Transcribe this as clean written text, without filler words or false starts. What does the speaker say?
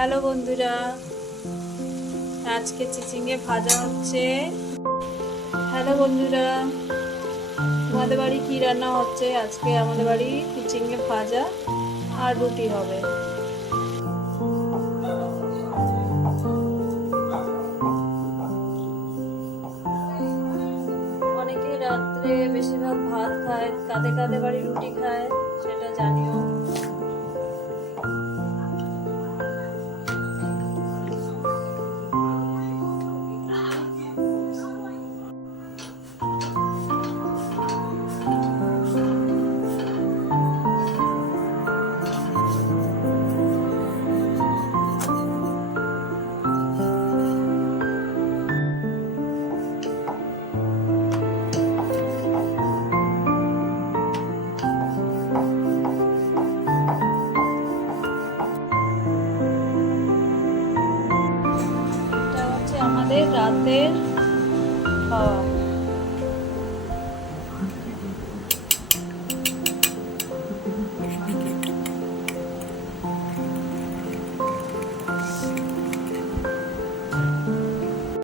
Hello বন্ধুরা, আজকে চিচিঙ্গে ভাজা হচ্ছে। হ্যালো বন্ধুরা, আমাদের বাড়ি কি রান্না হচ্ছে? আজকে আমাদের বাড়ি চিচিঙ্গে ভাজা আর রুটি হবে। অনেকে রাত্রে বেশিরভাগ ভাত খায়, কাদের কাদের বাড়ি রুটি খায় সেটা জানিও। আমাদের রাতের খাওয়া।